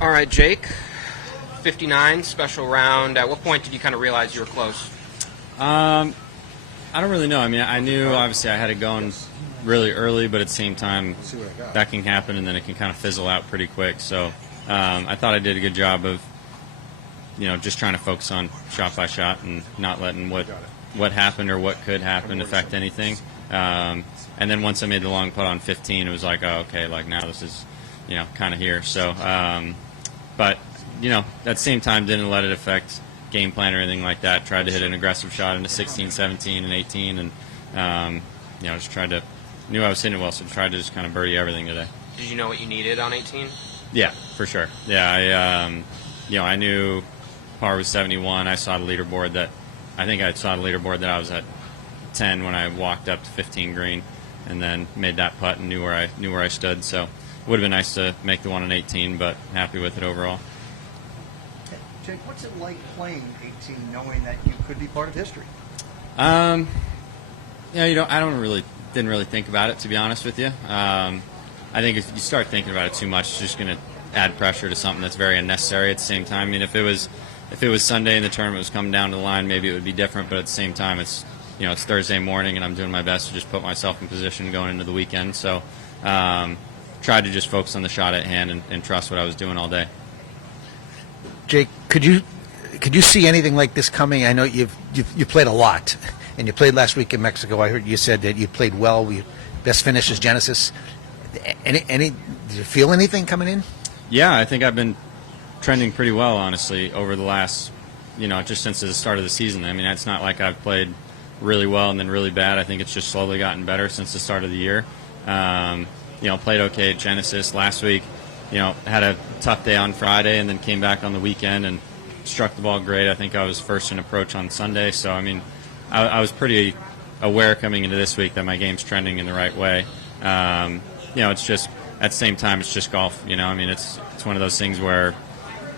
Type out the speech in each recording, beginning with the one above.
All right, Jake, 59, special round. At what point did you kind of realize you were close? I don't really know. I mean, I knew obviously I had it going really early, but at the same time, that can happen and then it can kind of fizzle out pretty quick. So I thought I did a good job of, just trying to focus on shot by shot and not letting what happened or what could happen affect anything. And then once I made the long putt on 15, it was like, oh, okay, like now this is, kind of here. So, but, at the same time, didn't let it affect game plan or anything like that. Tried to hit an aggressive shot into 16, 17, and 18, and, just knew I was hitting it well, so tried to just kind of birdie everything today. Did you know what you needed on 18? Yeah, for sure. Yeah, I knew par was 71. I saw the leaderboard that I was at 10 when I walked up to 15 green, and then made that putt and knew where I stood. So it would have been nice to make the one on 18, but happy with it overall. Jake, what's it like playing 18, knowing that you could be part of history? I didn't really think about it, to be honest with you. I think if you start thinking about it too much, it's just going to add pressure to something that's very unnecessary. At the same time, I mean, if it was Sunday and the tournament was coming down to the line, maybe it would be different. But at the same time, it's Thursday morning, and I'm doing my best to just put myself in position going into the weekend. So, tried to just focus on the shot at hand and trust what I was doing all day. Jake, could you see anything like this coming? I know you played a lot, and you played last week in Mexico. I heard you said that you played well. Best finish is Genesis. Did you feel anything coming in? Yeah, I think I've been trending pretty well, honestly, over the last, just since the start of the season. I mean, it's not like I've played really well and then really bad. I think it's just slowly gotten better since the start of the year. Played okay at Genesis last week. Had a tough day on Friday and then came back on the weekend and struck the ball great. I think I was first in approach on Sunday. So, I mean, I was pretty aware coming into this week that my game's trending in the right way. It's just, at the same time, it's just golf. I mean, it's one of those things where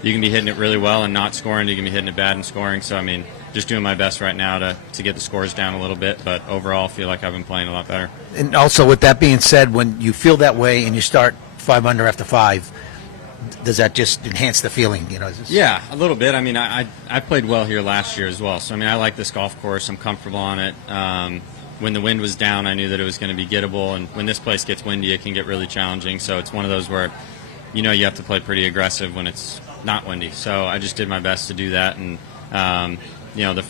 you can be hitting it really well and not scoring. You can be hitting it bad and scoring. So, I mean, just doing my best right now to get the scores down a little bit. But overall, I feel like I've been playing a lot better. And also, with that being said, when you feel that way and you start 5 under after 5, does that just enhance the feeling? Yeah, a little bit. I mean, I played well here last year as well. So, I mean, I like this golf course. I'm comfortable on it. When the wind was down, I knew that it was going to be gettable. And when this place gets windy, it can get really challenging. So it's one of those where, you have to play pretty aggressive when it's not windy. So I just did my best to do that. And, the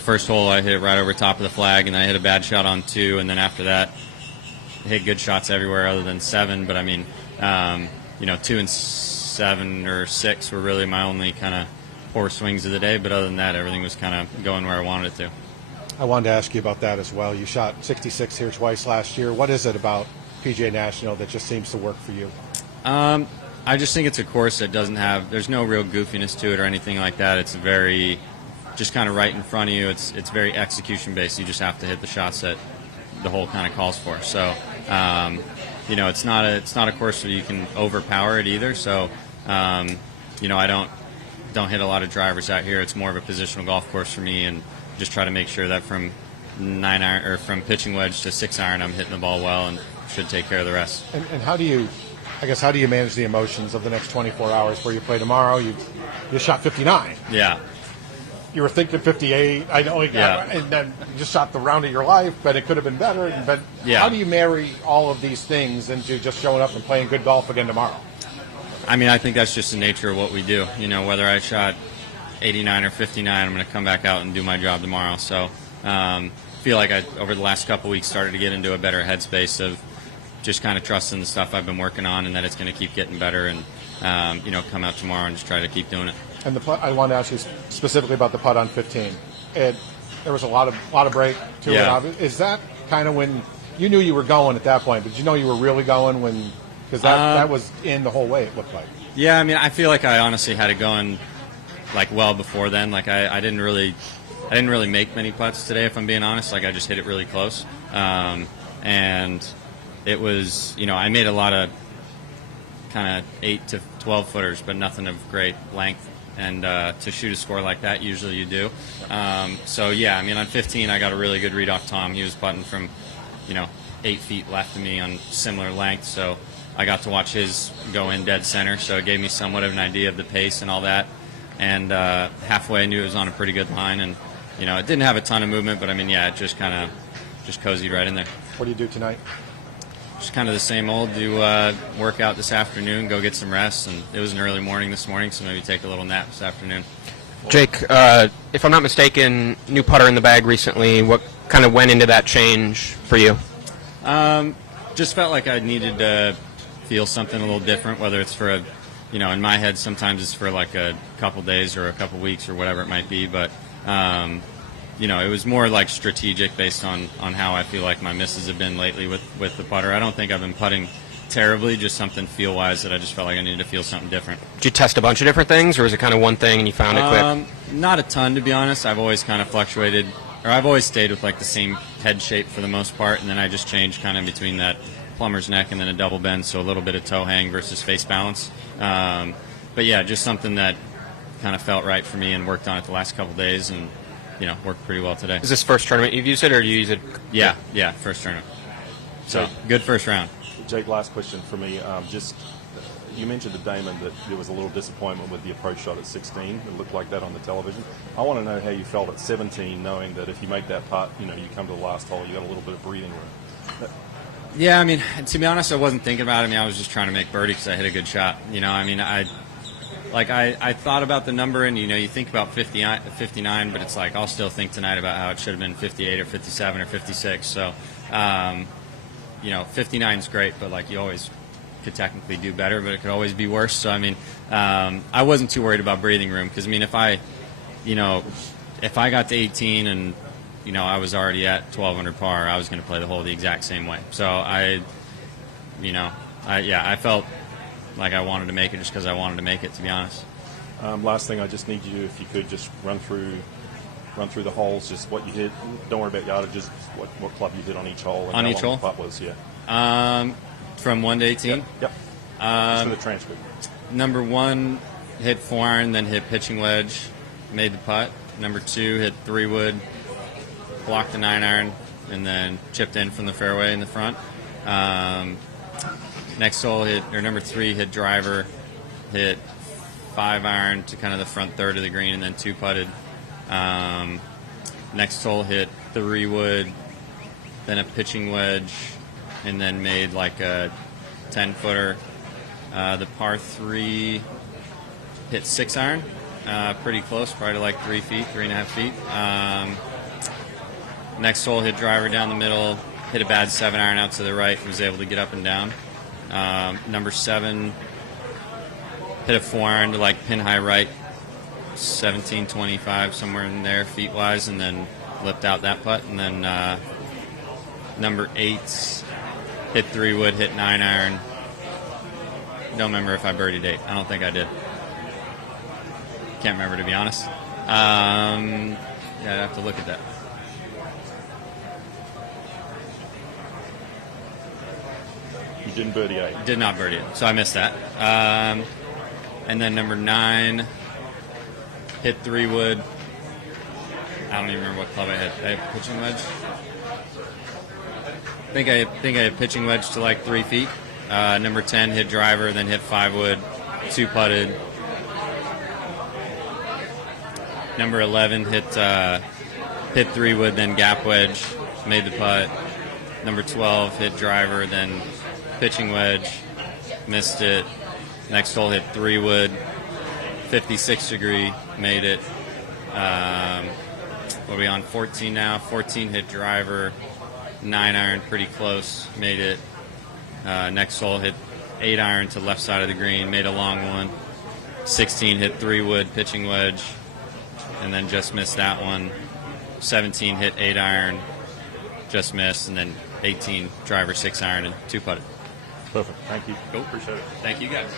first hole, I hit it right over top of the flag, and I hit a bad shot on 2. And then after that, hit good shots everywhere other than 7. But, I mean, 2 and 7 or 6 were really my only kind of poor swings of the day. But other than that, everything was kind of going where I wanted it to. I wanted to ask you about that as well. You shot 66 here twice last year. What is it about PGA National that just seems to work for you? I just think it's a course that there's no real goofiness to it or anything like that. It's very, just kind of right in front of you. It's very execution based. You just have to hit the shots that the hole kind of calls for. So, it's not a course where you can overpower it either. So, I don't hit a lot of drivers out here. It's more of a positional golf course for me, and just try to make sure that from 9 iron or from pitching wedge to 6 iron, I'm hitting the ball well and should take care of the rest. And how do you manage the emotions of the next 24 hours where you play tomorrow? You shot 59. Yeah. You were thinking 58. I know. Yeah. And then you just shot the round of your life, but it could have been better. But yeah. How do you marry all of these things into just showing up and playing good golf again tomorrow? I mean, I think that's just the nature of what we do. Whether I shot 89 or 59, I'm going to come back out and do my job tomorrow. So feel like I, over the last couple weeks, started to get into a better headspace of just kind of trusting the stuff I've been working on and that it's going to keep getting better and, come out tomorrow and just try to keep doing it. And the putt, I want to ask you specifically about the putt on 15. There was a lot of break to it. Is that kind of when you knew you were going at that point, but did you know you were really going when, because that was in the whole way it looked like? Yeah, I mean, I feel like I honestly had it going like well before then. Like I didn't really make many putts today, if I'm being honest. Like I just hit it really close. And it was, I made a lot of kind of 8 to 12 footers, but nothing of great length. And to shoot a score like that, usually you do. So yeah, I mean, on 15, I got a really good read off Tom. He was putting from, 8 feet left of me on similar length. So I got to watch his go in dead center, so it gave me somewhat of an idea of the pace and all that. And halfway, I knew it was on a pretty good line, and it didn't have a ton of movement, but I mean, yeah, it just kind of cozied right in there. What do you do tonight? Just kind of the same old. Do workout this afternoon, go get some rest, and it was an early morning this morning, so maybe take a little nap this afternoon. Jake, if I'm not mistaken, new putter in the bag recently. What kind of went into that change for you? Just felt like I needed to feel something a little different, whether it's for in my head sometimes it's for like a couple days or a couple weeks or whatever it might be, but it was more like strategic based on how I feel like my misses have been lately with the putter. I don't think I've been putting terribly, just something feel-wise that I just felt like I needed to feel something different. Did you test a bunch of different things, or was it kind of one thing and you found it quick? Not a ton, to be honest. I've always kind of fluctuated, or I've always stayed with like the same head shape for the most part, and then I just changed kind of between that plumber's neck and then a double bend, so a little bit of toe hang versus face balance. But yeah, just something that kind of felt right for me and worked on it the last couple days, and worked pretty well today. Is this first tournament you've used it, or do you use it? Yeah, first tournament. So good first round. Jake, last question for me. You mentioned to Damon that there was a little disappointment with the approach shot at 16. It looked like that on the television. I want to know how you felt at 17, knowing that if you make that putt, you come to the last hole, you got a little bit of breathing room. Yeah, I mean, to be honest, I wasn't thinking about it. I mean, I was just trying to make birdie because I hit a good shot. I thought about the number, and you think about 59, but it's like I'll still think tonight about how it should have been 58 or 57 or 56. So, 59 is great, but like you always could technically do better, but it could always be worse. So I mean, I wasn't too worried about breathing room because I mean, if I got to 18 and I was already at 12 under par, I was going to play the hole the exact same way. So I felt like I wanted to make it just because I wanted to make it, to be honest. Last thing, I just need you, if you could, just run through the holes, just what you hit. Don't worry about yardage, just what club you hit on each hole. And on how each long hole? the putt was, yeah. From 1 to 18? Yep. Just for the transcript. Number 1, hit 4-iron, then hit pitching wedge, made the putt. Number 2, hit 3-wood, blocked the 9-iron, and then chipped in from the fairway in the front. Next hole, number 3, hit driver, hit 5-iron to kind of the front third of the green, and then 2-putted. Next hole, hit 3-wood, then a pitching wedge, and then made like a 10-footer. The par 3 hit 6-iron, pretty close, probably to like 3 feet, 3.5 feet. Next hole, hit driver down the middle, hit a bad 7-iron out to the right, was able to get up and down. Number 7, hit a 4-iron to like pin high right, 1725, somewhere in there feet-wise, and then lipped out that putt. And then number 8, hit 3-wood, hit 9-iron. Don't remember if I birdied 8. I don't think I did. Can't remember, to be honest. I'd have to look at that. You didn't birdie 8. Did not birdie it, so I missed that. And then number 9, hit 3-wood. I don't even remember what club I hit. I hit pitching wedge. I think I hit pitching wedge to like 3 feet. Number 10, hit driver, then hit 5-wood, 2-putted. Number 11, hit 3-wood, then gap wedge, made the putt. Number 12, hit driver, then pitching wedge, missed it. Next hole, hit 3-wood, 56 degree, made it. What are we on, 14 now? 14, hit driver, 9-iron, pretty close, made it. Next hole, hit 8-iron to left side of the green, made a long one. 16, hit 3-wood, pitching wedge, and then just missed that one. 17, hit 8-iron, just missed, and then 18, driver, 6-iron, and 2-putted. Perfect. Thank you. Cool. Appreciate it. Thank you, guys.